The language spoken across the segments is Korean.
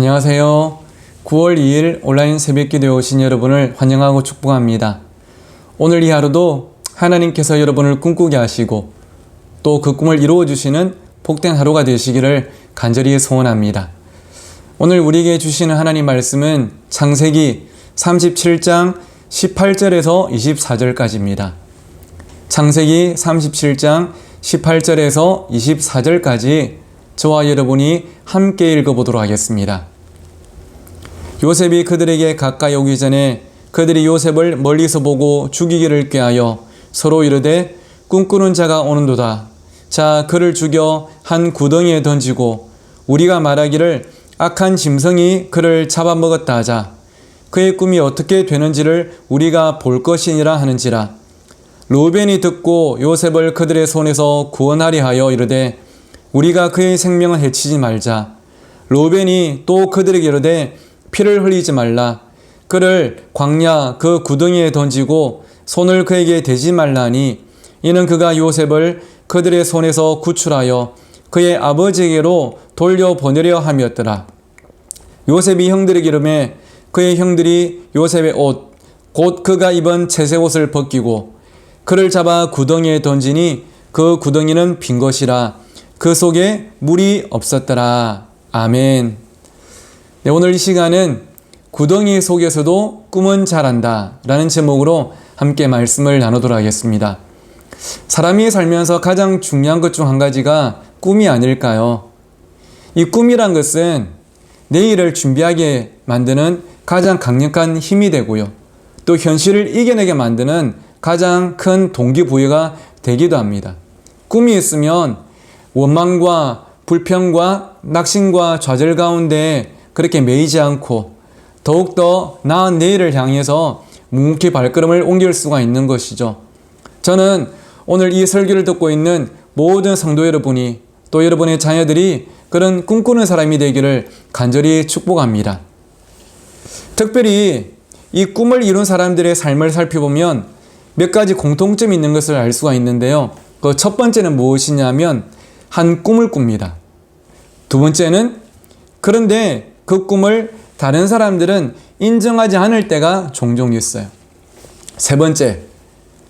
안녕하세요. 9월 2일 온라인 새벽기도에 오신 여러분을 환영하고 축복합니다. 오늘 이 하루도 하나님께서 여러분을 꿈꾸게 하시고 또 그 꿈을 이루어 주시는 복된 하루가 되시기를 간절히 소원합니다. 오늘 우리에게 주시는 하나님 말씀은 창세기 37장 18절에서 24절까지입니다. 창세기 37장 18절에서 24절까지 저와 여러분이 함께 읽어보도록 하겠습니다. 요셉이 그들에게 가까이 오기 전에 그들이 요셉을 멀리서 보고 죽이기를 꾀하여 서로 이르되 꿈꾸는 자가 오는도다. 자, 그를 죽여 한 구덩이에 던지고 우리가 말하기를 악한 짐승이 그를 잡아먹었다 하자. 그의 꿈이 어떻게 되는지를 우리가 볼 것이니라 하는지라. 르우벤이 듣고 요셉을 그들의 손에서 구원하리 하여 이르되 우리가 그의 생명을 해치지 말자. 르우벤이 또 그들에게 이르되 피를 흘리지 말라. 그를 광야 그 구덩이에 던지고 손을 그에게 대지 말라니 이는 그가 요셉을 그들의 손에서 구출하여 그의 아버지에게로 돌려보내려 함이었더라. 요셉이 형들에게 이르매 그의 형들이 요셉의 옷 곧 그가 입은 채색 옷을 벗기고 그를 잡아 구덩이에 던지니 그 구덩이는 빈 것이라. 그 속에 물이 없었더라. 아멘. 네, 오늘 이 시간은 구덩이 속에서도 꿈은 잘한다 라는 제목으로 함께 말씀을 나누도록 하겠습니다. 사람이 살면서 가장 중요한 것 중 한 가지가 꿈이 아닐까요? 이 꿈이란 것은 내일을 준비하게 만드는 가장 강력한 힘이 되고요. 또 현실을 이겨내게 만드는 가장 큰 동기부여가 되기도 합니다. 꿈이 있으면 원망과 불평과 낙심과 좌절 가운데 그렇게 매이지 않고 더욱더 나은 내일을 향해서 묵묵히 발걸음을 옮길 수가 있는 것이죠. 저는 오늘 이 설교를 듣고 있는 모든 성도 여러분이 또 여러분의 자녀들이 그런 꿈꾸는 사람이 되기를 간절히 축복합니다. 특별히 이 꿈을 이룬 사람들의 삶을 살펴보면 몇 가지 공통점이 있는 것을 알 수가 있는데요. 그 첫 번째는 무엇이냐면 한 꿈을 꿉니다. 두 번째는 그런데 그 꿈을 다른 사람들은 인정하지 않을 때가 종종 있어요. 세 번째,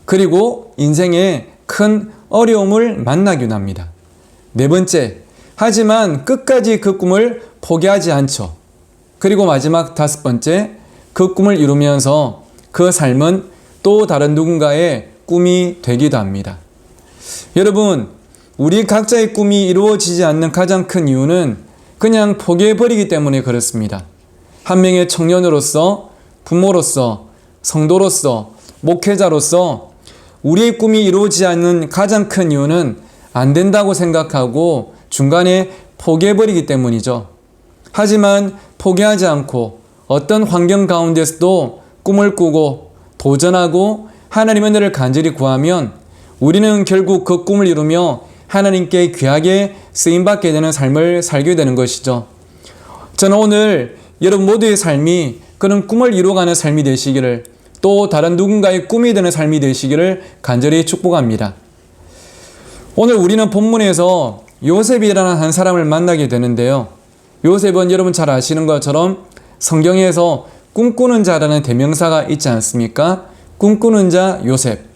그리고 인생에 큰 어려움을 만나기도 합니다. 네 번째, 하지만 끝까지 그 꿈을 포기하지 않죠. 그리고 마지막 다섯 번째, 그 꿈을 이루면서 그 삶은 또 다른 누군가의 꿈이 되기도 합니다. 여러분, 우리 각자의 꿈이 이루어지지 않는 가장 큰 이유는 그냥 포기해버리기 때문에 그렇습니다. 한 명의 청년으로서, 부모로서, 성도로서, 목회자로서 우리의 꿈이 이루어지지 않는 가장 큰 이유는 안 된다고 생각하고 중간에 포기해버리기 때문이죠. 하지만 포기하지 않고 어떤 환경 가운데서도 꿈을 꾸고 도전하고 하나님의 은혜를 간절히 구하면 우리는 결국 그 꿈을 이루며 하나님께 귀하게 쓰임받게 되는 삶을 살게 되는 것이죠. 저는 오늘 여러분 모두의 삶이 그런 꿈을 이루어가는 삶이 되시기를 또 다른 누군가의 꿈이 되는 삶이 되시기를 간절히 축복합니다. 오늘 우리는 본문에서 요셉이라는 한 사람을 만나게 되는데요. 요셉은 여러분 잘 아시는 것처럼 성경에서 꿈꾸는 자라는 대명사가 있지 않습니까? 꿈꾸는 자 요셉.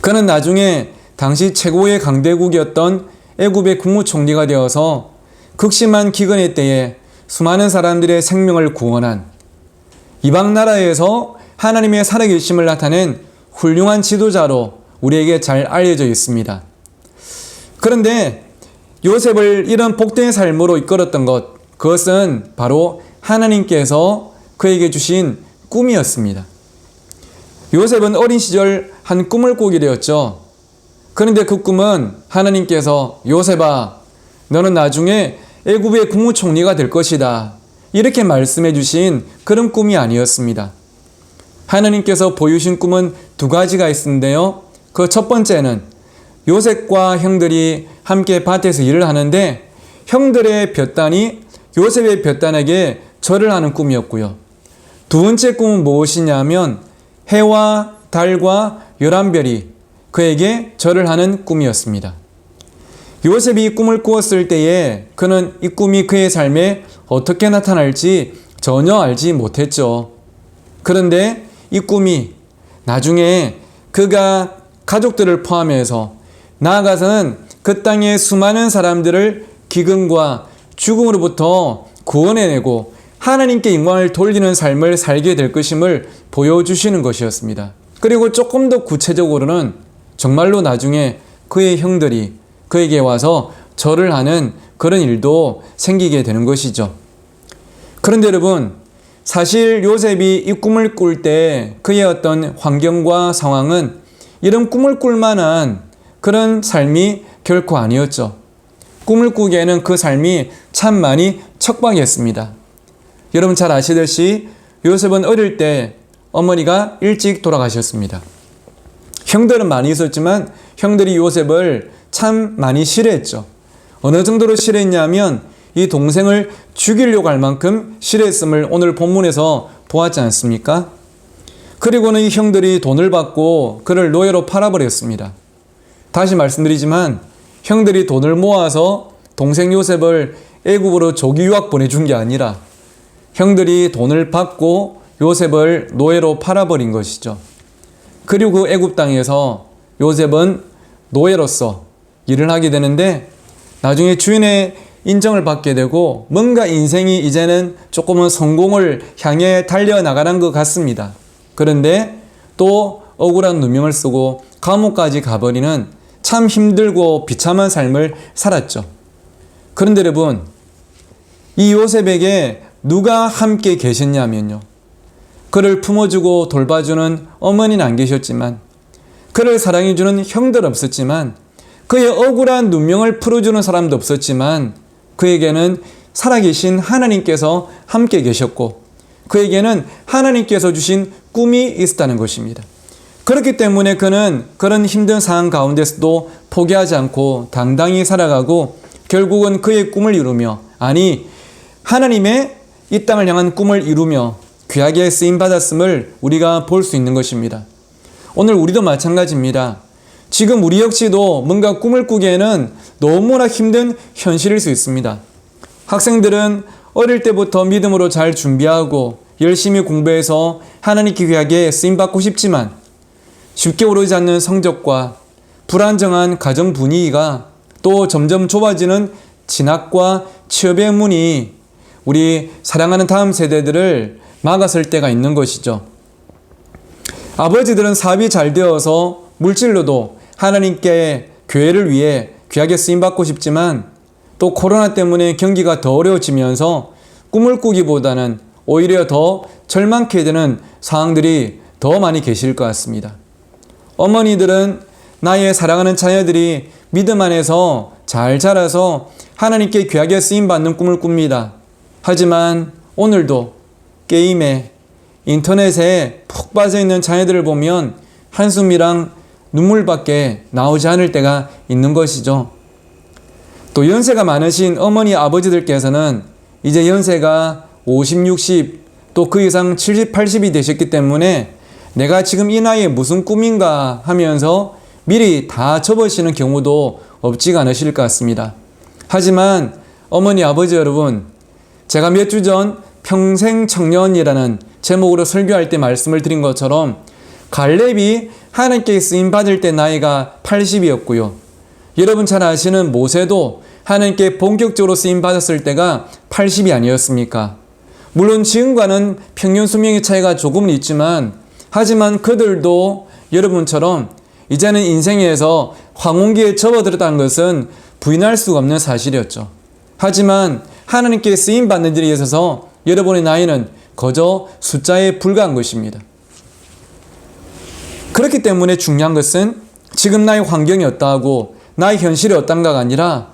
그는 나중에 당시 최고의 강대국이었던 애굽의 국무총리가 되어서 극심한 기근의 때에 수많은 사람들의 생명을 구원한 이방 나라에서 하나님의 살아계심을 나타낸 훌륭한 지도자로 우리에게 잘 알려져 있습니다. 그런데 요셉을 이런 복된 삶으로 이끌었던 것, 그것은 바로 하나님께서 그에게 주신 꿈이었습니다. 요셉은 어린 시절 한 꿈을 꾸게 되었죠. 그런데 그 꿈은 하나님께서 요셉아, 너는 나중에 애굽의 국무총리가 될 것이다, 이렇게 말씀해 주신 그런 꿈이 아니었습니다. 하나님께서 보여주신 꿈은 두 가지가 있는데요. 그 첫 번째는 요셉과 형들이 함께 밭에서 일을 하는데 형들의 볕단이 요셉의 볕단에게 절을 하는 꿈이었고요. 두 번째 꿈은 무엇이냐면 해와 달과 11별이 그에게 절을 하는 꿈이었습니다. 요셉이 이 꿈을 꾸었을 때에 그는 이 꿈이 그의 삶에 어떻게 나타날지 전혀 알지 못했죠. 그런데 이 꿈이 나중에 그가 가족들을 포함해서 나아가서는 그 땅의 수많은 사람들을 기근과 죽음으로부터 구원해내고 하나님께 영광을 돌리는 삶을 살게 될 것임을 보여주시는 것이었습니다. 그리고 조금 더 구체적으로는 정말로 나중에 그의 형들이 그에게 와서 절을 하는 그런 일도 생기게 되는 것이죠. 그런데 여러분, 사실 요셉이 이 꿈을 꿀 때 그의 어떤 환경과 상황은 이런 꿈을 꿀 만한 그런 삶이 결코 아니었죠. 꿈을 꾸기에는 그 삶이 참 많이 척박했습니다. 여러분 잘 아시듯이 요셉은 어릴 때 어머니가 일찍 돌아가셨습니다. 형들은 많이 있었지만 형들이 요셉을 참 많이 싫어했죠. 어느 정도로 싫어했냐면 이 동생을 죽이려고 할 만큼 싫어했음을 오늘 본문에서 보았지 않습니까? 그리고는 이 형들이 돈을 받고 그를 노예로 팔아버렸습니다. 다시 말씀드리지만 형들이 돈을 모아서 동생 요셉을 애굽으로 조기 유학 보내준 게 아니라 형들이 돈을 받고 요셉을 노예로 팔아버린 것이죠. 그리고 그 애굽 땅에서 요셉은 노예로서 일을 하게 되는데 나중에 주인의 인정을 받게 되고 뭔가 인생이 이제는 조금은 성공을 향해 달려나가는 것 같습니다. 그런데 또 억울한 누명을 쓰고 감옥까지 가버리는 참 힘들고 비참한 삶을 살았죠. 그런데 여러분, 이 요셉에게 누가 함께 계셨냐면요. 그를 품어주고 돌봐주는 어머니는 안 계셨지만, 그를 사랑해주는 형들 없었지만, 그의 억울한 누명을 풀어주는 사람도 없었지만, 그에게는 살아계신 하나님께서 함께 계셨고, 그에게는 하나님께서 주신 꿈이 있었다는 것입니다. 그렇기 때문에 그는 그런 힘든 상황 가운데서도 포기하지 않고 당당히 살아가고 결국은 그의 꿈을 이루며, 아니 하나님의 이 땅을 향한 꿈을 이루며 귀하게 쓰임받았음을 우리가 볼 수 있는 것입니다. 오늘 우리도 마찬가지입니다. 지금 우리 역시도 뭔가 꿈을 꾸기에는 너무나 힘든 현실일 수 있습니다. 학생들은 어릴 때부터 믿음으로 잘 준비하고 열심히 공부해서 하나님께 귀하게 쓰임받고 싶지만 쉽게 오르지 않는 성적과 불안정한 가정 분위기가 또 점점 좁아지는 진학과 취업의 문이 우리 사랑하는 다음 세대들을 막았을 때가 있는 것이죠. 아버지들은 사업이 잘 되어서 물질로도 하나님께 교회를 위해 귀하게 쓰임받고 싶지만 또 코로나 때문에 경기가 더 어려워지면서 꿈을 꾸기보다는 오히려 더 절망케 되는 상황들이 더 많이 계실 것 같습니다. 어머니들은 나의 사랑하는 자녀들이 믿음 안에서 잘 자라서 하나님께 귀하게 쓰임받는 꿈을 꿉니다. 하지만 오늘도 게임에 인터넷에 푹 빠져있는 자녀들을 보면 한숨이랑 눈물밖에 나오지 않을 때가 있는 것이죠. 또 연세가 많으신 어머니 아버지들께서는 이제 연세가 50, 60, 또 그 이상 70, 80이 되셨기 때문에 내가 지금 이 나이에 무슨 꿈인가 하면서 미리 다 접으시는 경우도 없지가 않으실 것 같습니다. 하지만 어머니 아버지 여러분, 제가 몇 주 전 평생 청년이라는 제목으로 설교할 때 말씀을 드린 것처럼 갈렙이 하나님께 쓰임 받을 때 나이가 80이었고요. 여러분 잘 아시는 모세도 하나님께 본격적으로 쓰임 받았을 때가 80이 아니었습니까? 물론 지금과는 평균 수명의 차이가 조금은 있지만 하지만 그들도 여러분처럼 이제는 인생에서 황혼기에 접어들었다는 것은 부인할 수가 없는 사실이었죠. 하지만 하나님께 쓰임받는 일에 있어서 여러분의 나이는 거저 숫자에 불과한 것입니다. 그렇기 때문에 중요한 것은 지금 나의 환경이 어떠하고 나의 현실이 어떤가가 아니라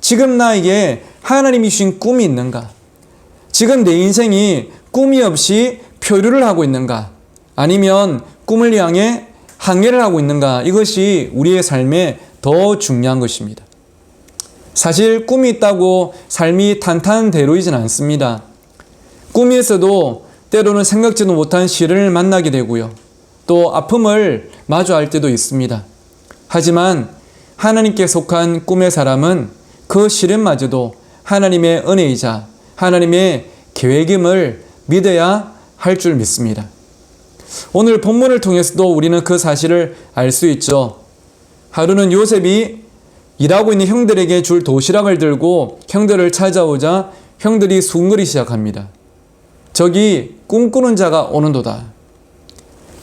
지금 나에게 하나님이 주신 꿈이 있는가? 지금 내 인생이 꿈이 없이 표류를 하고 있는가? 아니면 꿈을 향해 항해를 하고 있는가? 이것이 우리의 삶에 더 중요한 것입니다. 사실 꿈이 있다고 삶이 탄탄대로이진 않습니다. 꿈이 있어도 때로는 생각지도 못한 시련을 만나게 되고요. 또 아픔을 마주할 때도 있습니다. 하지만 하나님께 속한 꿈의 사람은 그 시련마저도 하나님의 은혜이자 하나님의 계획임을 믿어야 할 줄 믿습니다. 오늘 본문을 통해서도 우리는 그 사실을 알 수 있죠. 하루는 요셉이 일하고 있는 형들에게 줄 도시락을 들고 형들을 찾아오자 형들이 숭거리기 시작합니다. 저기 꿈꾸는 자가 오는도다.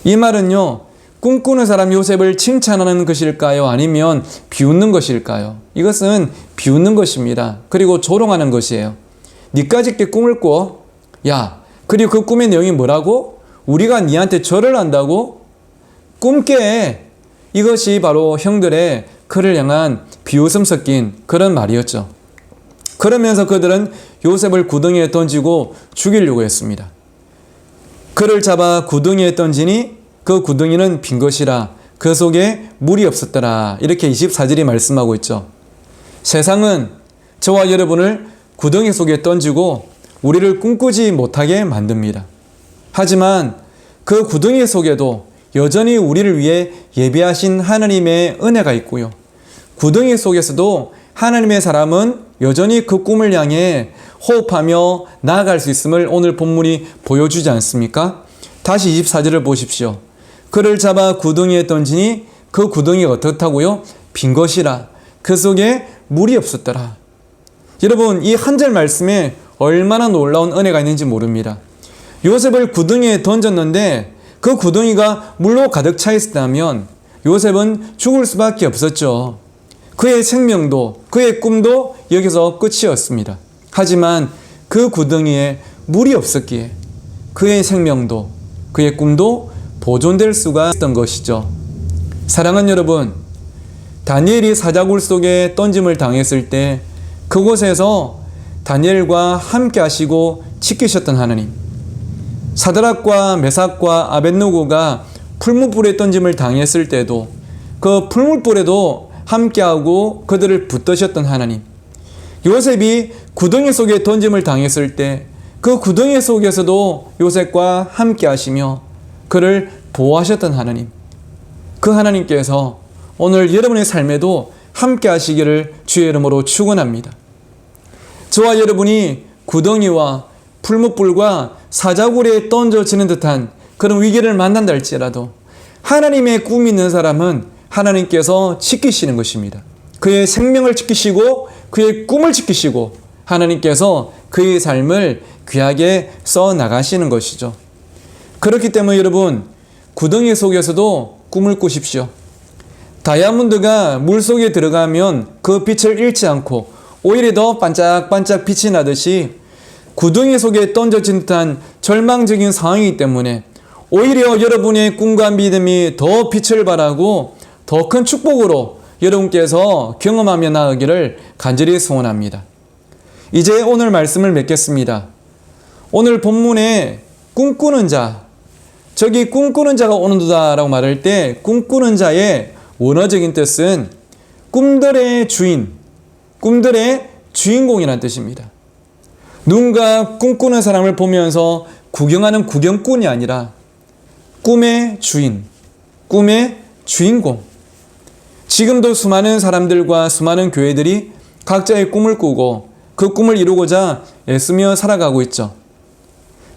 이 말은요, 꿈꾸는 사람 요셉을 칭찬하는 것일까요? 아니면 비웃는 것일까요? 이것은 비웃는 것입니다. 그리고 조롱하는 것이에요. 니까지 이렇게 꿈을 꿔? 야, 그리고 그 꿈의 내용이 뭐라고? 우리가 니한테 절을 한다고? 꿈깨. 이것이 바로 형들의 그를 향한 비웃음 섞인 그런 말이었죠. 그러면서 그들은 요셉을 구덩이에 던지고 죽이려고 했습니다. 그를 잡아 구덩이에 던지니 그 구덩이는 빈 것이라 그 속에 물이 없었더라. 이렇게 24절이 말씀하고 있죠. 세상은 저와 여러분을 구덩이 속에 던지고 우리를 꿈꾸지 못하게 만듭니다. 하지만 그 구덩이 속에도 여전히 우리를 위해 예비하신 하나님의 은혜가 있고요. 구덩이 속에서도 하나님의 사람은 여전히 그 꿈을 향해 호흡하며 나아갈 수 있음을 오늘 본문이 보여주지 않습니까? 다시 24절을 보십시오. 그를 잡아 구덩이에 던지니 그 구덩이가 어떻다고요? 빈 것이라 그 속에 물이 없었더라. 여러분, 이 한 절 말씀에 얼마나 놀라운 은혜가 있는지 모릅니다. 요셉을 구덩이에 던졌는데 그 구덩이가 물로 가득 차 있었다면 요셉은 죽을 수밖에 없었죠. 그의 생명도 그의 꿈도 여기서 끝이었습니다. 하지만 그 구덩이에 물이 없었기에 그의 생명도 그의 꿈도 보존될 수가 있었던 것이죠. 사랑하는 여러분, 다니엘이 사자굴 속에 던짐을 당했을 때 그곳에서 다니엘과 함께 하시고 지키셨던 하나님, 사드락과 메삭과 아벳느고가 풀무불에 던짐을 당했을 때도 그 풀무불에도 함께하고 그들을 붙드셨던 하나님, 요셉이 구덩이 속에 던짐을 당했을 때 그 구덩이 속에서도 요셉과 함께 하시며 그를 보호하셨던 하나님, 그 하나님께서 오늘 여러분의 삶에도 함께 하시기를 주의 이름으로 축원합니다. 저와 여러분이 구덩이와 풀무불과 사자굴에 던져지는 듯한 그런 위기를 만난다 할지라도 하나님의 꿈이 있는 사람은 하나님께서 지키시는 것입니다. 그의 생명을 지키시고 그의 꿈을 지키시고 하나님께서 그의 삶을 귀하게 써나가시는 것이죠. 그렇기 때문에 여러분, 구덩이 속에서도 꿈을 꾸십시오. 다이아몬드가 물속에 들어가면 그 빛을 잃지 않고 오히려 더 반짝반짝 빛이 나듯이 구덩이 속에 던져진 듯한 절망적인 상황이기 때문에 오히려 여러분의 꿈과 믿음이 더 빛을 발하고 더 큰 축복으로 여러분께서 경험하며 나아가기를 간절히 소원합니다. 이제 오늘 말씀을 맺겠습니다. 오늘 본문에 꿈꾸는 자, 저기 꿈꾸는 자가 오는도다 라고 말할 때 꿈꾸는 자의 원어적인 뜻은 꿈들의 주인, 꿈들의 주인공이라는 뜻입니다. 누군가 꿈꾸는 사람을 보면서 구경하는 구경꾼이 아니라 꿈의 주인, 꿈의 주인공. 지금도 수많은 사람들과 수많은 교회들이 각자의 꿈을 꾸고 그 꿈을 이루고자 애쓰며 살아가고 있죠.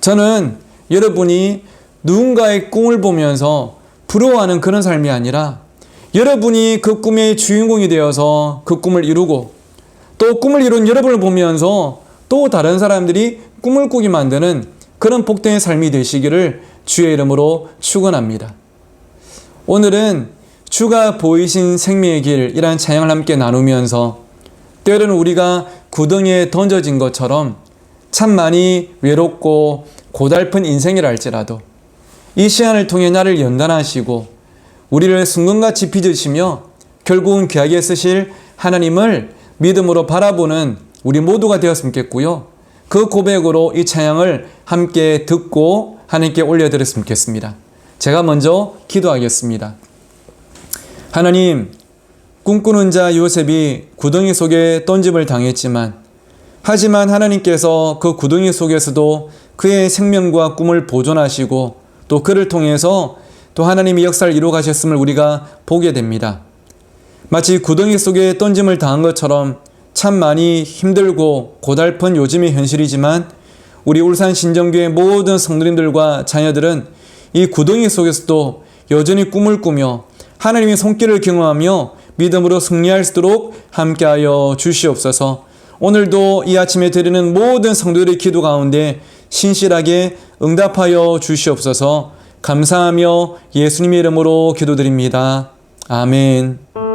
저는 여러분이 누군가의 꿈을 보면서 부러워하는 그런 삶이 아니라 여러분이 그 꿈의 주인공이 되어서 그 꿈을 이루고 또 꿈을 이룬 여러분을 보면서 또 다른 사람들이 꿈을 꾸게 만드는 그런 복된 삶이 되시기를 주의 이름으로 축원합니다. 오늘은 주가 보이신 생명의 길이라는 찬양을 함께 나누면서 때로는 우리가 구덩이에 던져진 것처럼 참 많이 외롭고 고달픈 인생이라 할지라도 이 시간을 통해 나를 연단하시고 우리를 순금같이 빚으시며 결국은 귀하게 쓰실 하나님을 믿음으로 바라보는 우리 모두가 되었으면 좋겠고요. 그 고백으로 이 찬양을 함께 듣고 하나님께 올려드렸으면 좋겠습니다. 제가 먼저 기도하겠습니다. 하나님, 꿈꾸는 자 요셉이 구덩이 속에 던짐을 당했지만 하지만 하나님께서 그 구덩이 속에서도 그의 생명과 꿈을 보존하시고 또 그를 통해서 또 하나님이 역사를 이루어 가셨음을 우리가 보게 됩니다. 마치 구덩이 속에 던짐을 당한 것처럼 참 많이 힘들고 고달픈 요즘의 현실이지만 우리 울산 신정교회 모든 성도님들과 자녀들은 이 구덩이 속에서도 여전히 꿈을 꾸며 하나님의 손길을 경험하며 믿음으로 승리할 수 있도록 함께하여 주시옵소서. 오늘도 이 아침에 드리는 모든 성도들의 기도 가운데 신실하게 응답하여 주시옵소서. 감사하며 예수님의 이름으로 기도드립니다. 아멘.